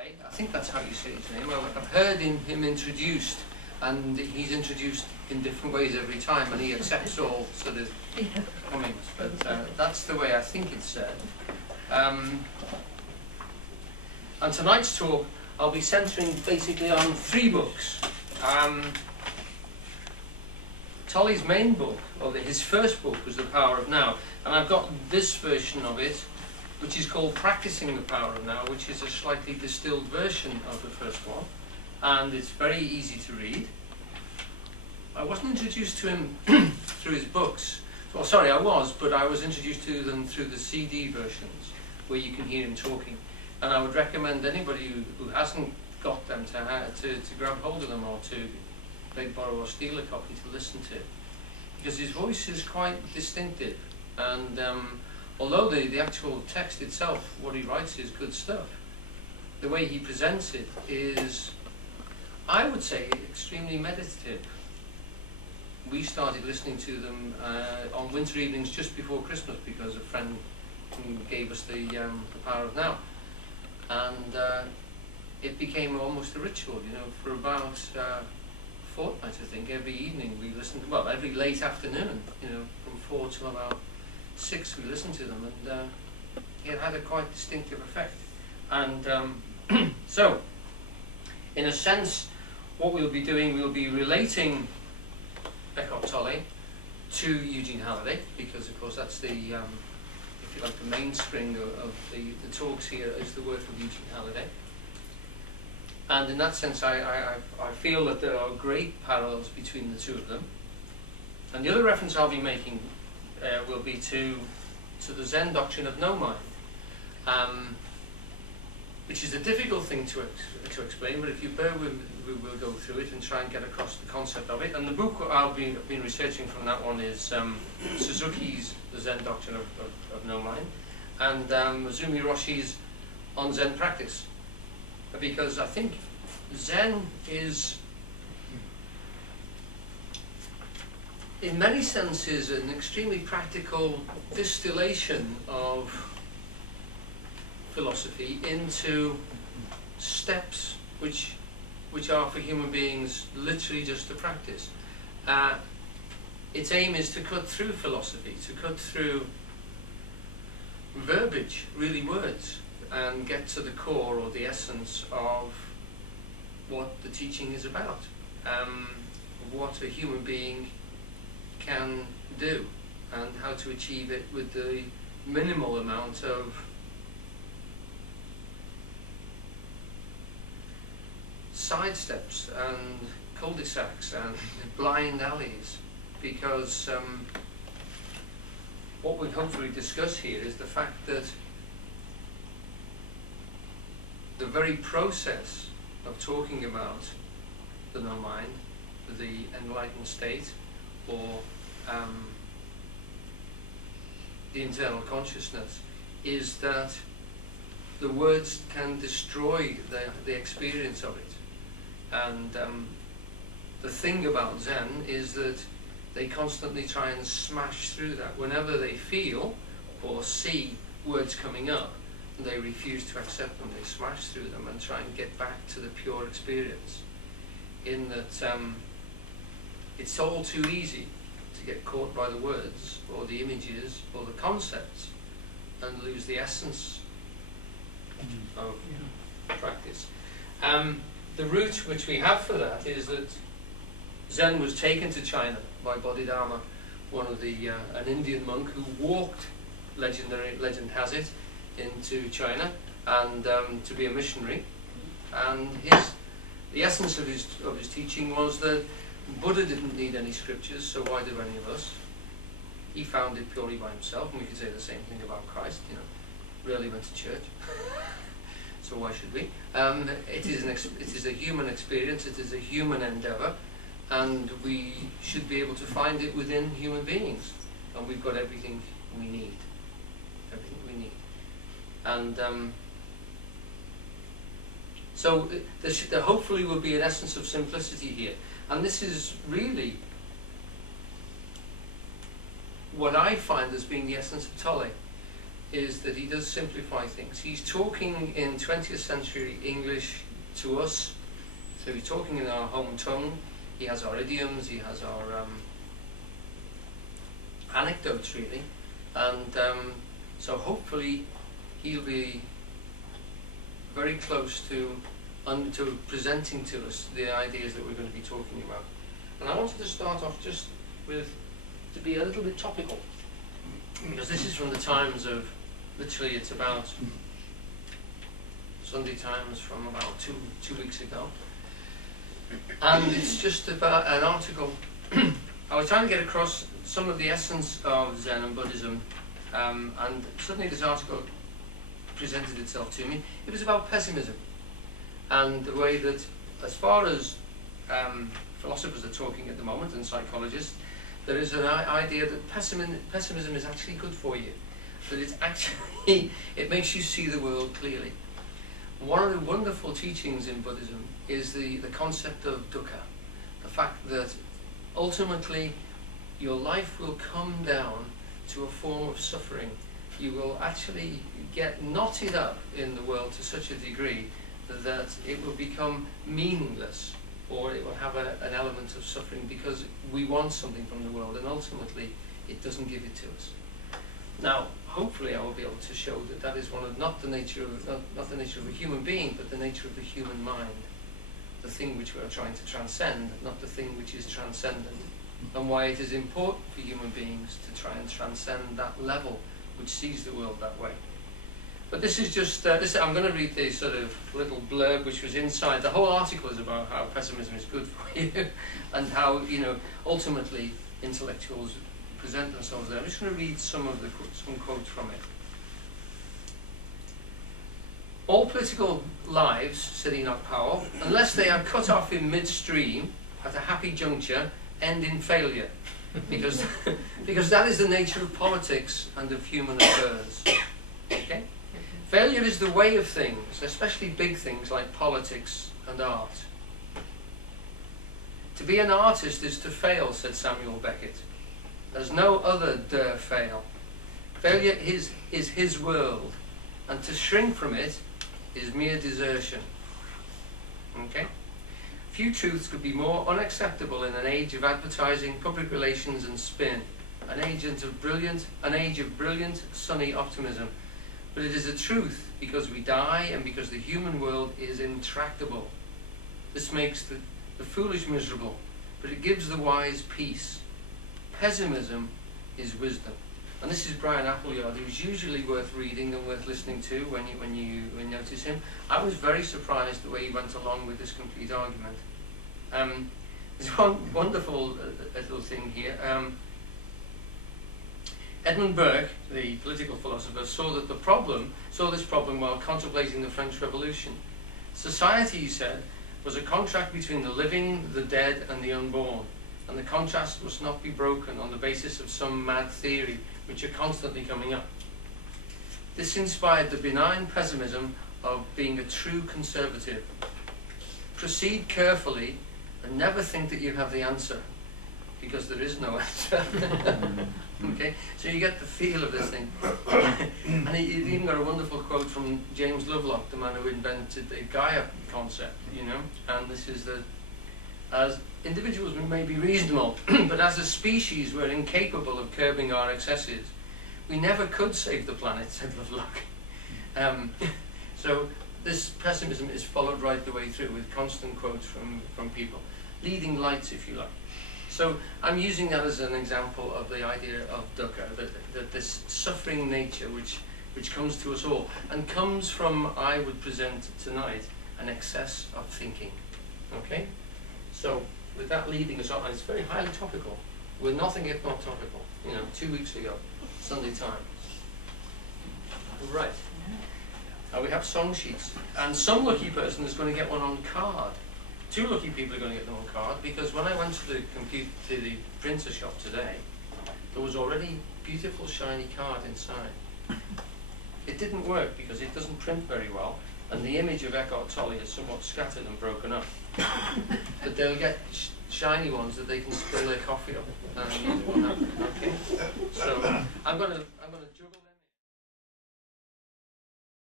Tolle. I think that's how you say his name. I've heard him introduced, and he's introduced in different ways every time, and he accepts all sort of comments. But that's the way I think it's said. And tonight's talk, I'll be centering basically on 3 books. Tolle's main book, or his first book, was The Power of Now, and I've got this version of it, which is called Practicing the Power of Now, which is a slightly distilled version of the first one, and it's very easy to read. I wasn't introduced to him through his books. Well, sorry, I was, but I was introduced to them through the CD versions, where you can hear him talking. And I would recommend anybody who hasn't got them to grab hold of them, or to beg, borrow or steal a copy to listen to, because his voice is quite distinctive, and although the actual text itself, what he writes, is good stuff, the way he presents it is, I would say, extremely meditative. We started listening to them on winter evenings just before Christmas, because a friend gave us the Power of Now, and it became almost a ritual, you know, for about a fortnight, I think. Every evening we listened, well, every late afternoon, you know, from 4 till about 6 we listened to them, and it had a quite distinctive effect. And so, in a sense, what we'll be doing, we'll be relating Eckhart Tolle to Eugene Halliday, because of course that's the, if you like, the mainspring of the talks here is the work of Eugene Halliday. And in that sense, I feel that there are great parallels between the two of them. And the other reference I'll be making will be to the Zen doctrine of no mind, which is a difficult thing to explain, but if you bear with me, we'll go through it and try and get across the concept of it. And the book I've been researching from that one is Suzuki's The Zen Doctrine of No Mind, and Azumi Roshi's On Zen Practice, because I think Zen is, in many senses, an extremely practical distillation of philosophy into steps which are for human beings literally just a practice. Its aim is to cut through philosophy, to cut through verbiage, really words, and get to the core or the essence of what the teaching is about, what a human being can do, and how to achieve it with the minimal amount of sidesteps and cul-de-sacs and blind alleys, because what we hopefully discuss here is the fact that the very process of talking about the no mind, the enlightened state, or the internal consciousness, is that the words can destroy the experience of it. And the thing about Zen is that they constantly try and smash through that. Whenever they feel or see words coming up, they refuse to accept them. They smash through them and try and get back to the pure experience. In that it's all too easy to get caught by the words or the images or the concepts and lose the essence of practice. The route which we have for that is that Zen was taken to China by Bodhidharma, one of an Indian monk who walked, legend has it, into China, and to be a missionary. And the essence of his teaching was that Buddha didn't need any scriptures, so why do any of us? He found it purely by himself, and we could say the same thing about Christ. You know, rarely went to church. So why should we? It is a human experience, it is a human endeavour, and we should be able to find it within human beings. And we've got everything we need. Everything we need. And so there hopefully will be an essence of simplicity here. And this is really what I find as being the essence of Tolle. is that he does simplify things. He's talking in 20th century English to us, so he's talking in our home tongue. He has our idioms, he has our anecdotes really, and so hopefully he'll be very close to presenting to us the ideas that we're going to be talking about. And I wanted to start off just with, to be a little bit topical, because this is from the Times of, literally it's about Sunday Times from about two weeks ago, and it's just about an article. I was trying to get across some of the essence of Zen and Buddhism, and suddenly this article presented itself to me. It was about pessimism, and the way that, as far as philosophers are talking at the moment, and psychologists, there is an idea that pessimism is actually good for you, that it's actually, it makes you see the world clearly. One of the wonderful teachings in Buddhism is the concept of dukkha, the fact that ultimately your life will come down to a form of suffering. You will actually get knotted up in the world to such a degree that it will become meaningless, or it will have an element of suffering because we want something from the world and ultimately it doesn't give it to us. Now, hopefully I will be able to show that that is one of not the nature of a human being, but the nature of the human mind, the thing which we are trying to transcend, not the thing which is transcendent, and why it is important for human beings to try and transcend that level which sees the world that way. But this is just, I'm going to read the sort of little blurb which was inside. The whole article is about how pessimism is good for you and how, you know, ultimately intellectuals present themselves there. I'm just going to read some quotes from it. All political lives, said Enoch Powell, unless they are cut off in midstream at a happy juncture, end in failure. Because that is the nature of politics and of human affairs. Okay? Failure is the way of things, especially big things like politics and art. To be an artist is to fail, said Samuel Beckett. There's no other dare fail. Failure is his world, and to shrink from it is mere desertion. Okay? Few truths could be more unacceptable in an age of advertising, public relations and spin, an age of brilliant, sunny optimism. But it is a truth because we die and because the human world is intractable. This makes the foolish miserable, but it gives the wise peace. Pessimism is wisdom. And this is Brian Appleyard, who's usually worth reading and worth listening to when you notice him. I was very surprised the way he went along with this complete argument. There's one wonderful little thing here. Edmund Burke, the political philosopher, saw this problem while contemplating the French Revolution. Society, he said, was a contract between the living, the dead, and the unborn, and the contrast must not be broken on the basis of some mad theory which are constantly coming up. This inspired the benign pessimism of being a true conservative. Proceed carefully and never think that you have the answer, because there is no answer. Okay, so you get the feel of this thing. And he's even got a wonderful quote from James Lovelock, the man who invented the Gaia concept, you know, and this is that as individuals we may be reasonable, but as a species we're incapable of curbing our excesses. We never could save the planet, said Lovelock. So this pessimism is followed right the way through with constant quotes from people, leading lights, if you like. So I'm using that as an example of the idea of dukkha, that this suffering nature which comes to us all, and comes from, I would present tonight, an excess of thinking. Okay? So with that leading us on, and it's very highly topical. We're nothing if not topical. You know, 2 weeks ago, Sunday Times. Right. We have song sheets, and some lucky person is going to get one on card. 2 lucky people are going to get them on card, because when I went to the printer shop today, there was already beautiful shiny card inside. It didn't work because it doesn't print very well, and the image of Eckhart Tolle is somewhat scattered and broken up. But they'll get shiny ones that they can spill their coffee on and use it. Okay? So I'm going to